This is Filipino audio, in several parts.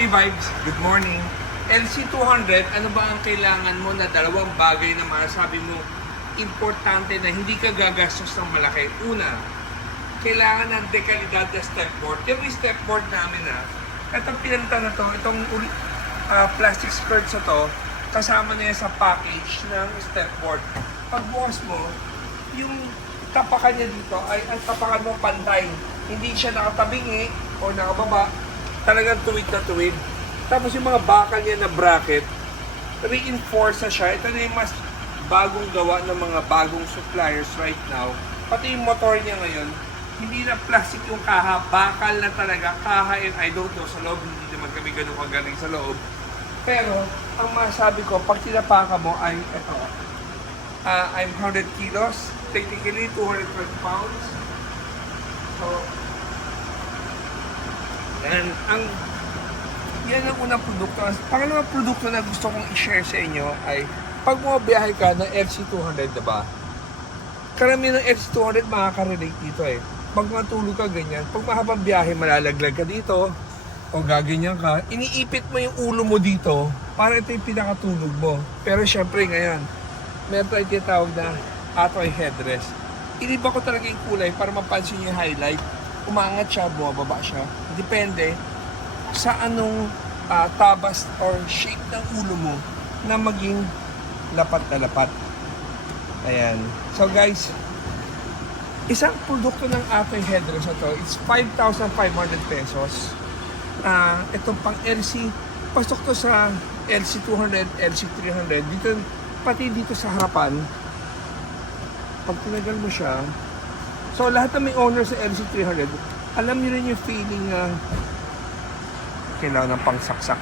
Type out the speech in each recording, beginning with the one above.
Happy vibes, good morning. LC200, ano ba ang kailangan mo na dalawang bagay na masasabi mo importante na hindi ka gagastos ng malaki? Una, kailangan ng dekalidad na stepboard. Yung stepboard namin itong pinalitan na to, itong plastic skirts na to, kasama na yan sa package ng stepboard. Pagbukas mo, yung tapakan niya dito ay ang tapakan mo pantay. Hindi siya nakatabingi o nakababa, talagang tuwid na tuwid. Tapos yung mga bakal niya na bracket, reinforce na siya. Ito na yung mas bagong gawa ng mga bagong suppliers right now. Pati yung motor niya ngayon, hindi na plastic yung kaha, bakal na talaga. Kaha, and I don't know, sa loob, hindi naman kami ganun kagaling sa loob. Pero, ang masabi ko, pag tinapaka mo ay ito. I'm 100 kilos, technically 220 pounds. So, yan ang unang produkto. Pangalawang produkto na gusto kong i-share sa inyo ay pag bumabiyahe ka ng FC200, diba? Karamihan ng FC200 makaka-relate dito eh. Pag matulog ka ganyan, pag mahabang biyahe, malalaglag ka dito o gaganyan ka, iniipit mo yung ulo mo dito para ito yung pinakatulog mo. Pero syempre ngayon, meron tayong tinatawag na Atoy headrest. Iniba ko talaga yung kulay para mapansin yung highlight. Umangat siya, bumababa siya. Depende sa anong tabas or shape ng ulo mo na maging lapat na lapat. Ayan. So guys, isang produkto ng Atoy headrest na to, it's 5,500 pesos. Itong pang LC, pasok to sa LC200, LC300. Dito, pati dito sa harapan, pag tinagal mo siya, so lahat ng may owner sa LC300, alam niyo rin yung feeling na kailangan ng pangsaksak.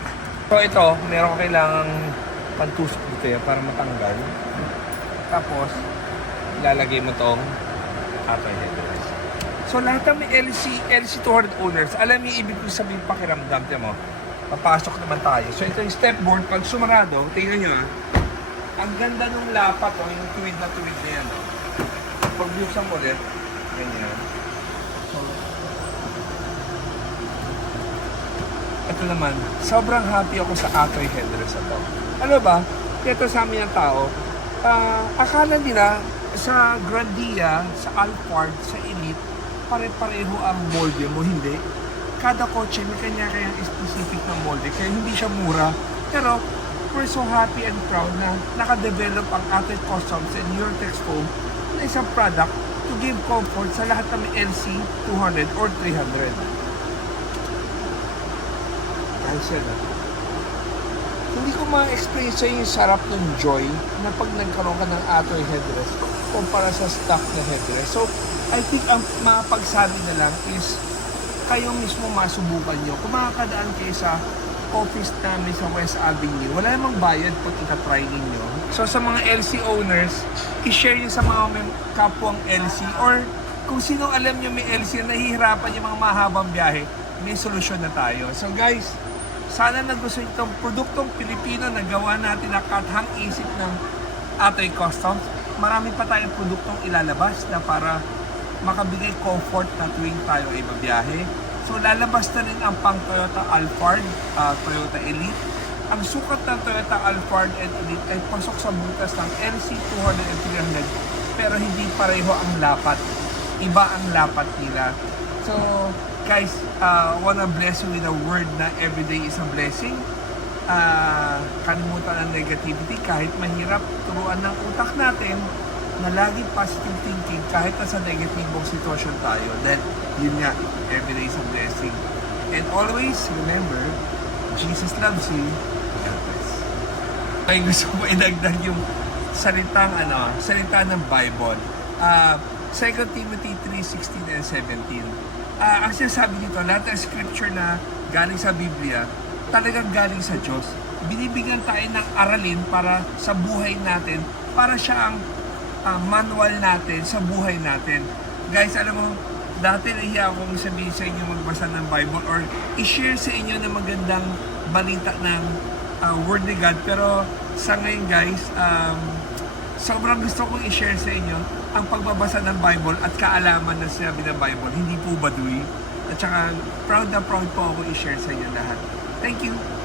So ito, meron ka kailangang pantusok dito yan para matanggal. Tapos, lalagay mo tong Atoy headrest. So lahat ng may LC200 owners, alam niyo ibig ko sabihin pakiramdam. Tiyan mo, papasok naman tayo. So ito yung stepboard, pag sumarado, tingnan nyo ang ganda nung lapat, yung tuwid na yan. Pag buksan mo ulit, ganyan. So, ito naman, sobrang happy ako sa Atoy headrest na to. Ano ba? Ito sa amin ng tao, akala nila sa Grandia, sa Alphard, sa Elite, pare-pareho ang molde mo, hindi. Kada kotse may kanya-kanyang specific na molde, kaya hindi siya mura. Pero, we're so happy and proud na nakadevelop ang Atoy Customs and Eurotex Foam na isang product to give comfort sa lahat ng LC 200 or 300. Ayos yan Hindi ko ma-explain sa yung sarap ng joy na pag nagkaroon ka ng Atoy headrest kumpara sa stock na headrest. So, I think ang mapagsabi na lang is kayo mismo masubukan nyo. Kung makakadaan kayo sa office namin sa West Avenue, wala namang bayad pag ika-try ninyo. So sa mga LC owners, i-share nyo sa mga kapwang LC or kung sino alam nyo may LC na nahihirapan yung mga mahabang biyahe, may solusyon na tayo. So guys, sana nagustuhan itong produktong Pilipino na gawa natin na kathang isip ng Atoy Customs. Marami pa tayong produktong ilalabas na para makabigay comfort na tuwing tayo ay mabiyahe. So lalabas na rin ang pang Toyota Alphard, Toyota Elite. Ang sukat ng Toyota Alphard and Elite ay pasok sa butas ng LC200 and 300 pero hindi pareho ang lapat. Iba ang lapat nila. So guys, wanna bless you with a word na everyday is a blessing. Kalimutan ang negativity kahit mahirap turuan ng utak natin na lagi positive thinking kahit nasa negatibong sitwasyon tayo. Then, yun nga, every day is a blessing. And always remember, Jesus loves you. God bless. Ay, gusto ko idagdag yung salita ng Bible. 2 Timothy 3:16 and 17. Ang sinasabi dito, lahat ng scripture na galing sa Biblia, talagang galing sa Diyos. Binibigyan tayo ng aralin para sa buhay natin, para siya ang manual natin sa buhay natin. Guys, alam mo, dati nahiya akong sabihin sa inyo magbasa ng Bible or i-share sa inyo ng magandang balita ng Word ni God. Pero sa ngayon guys, sobrang gusto kong i-share sa inyo ang pagbabasa ng Bible at kaalaman na sinabi ng Bible. Hindi po baduy. At saka proud na proud po ako i-share sa inyo lahat. Thank you.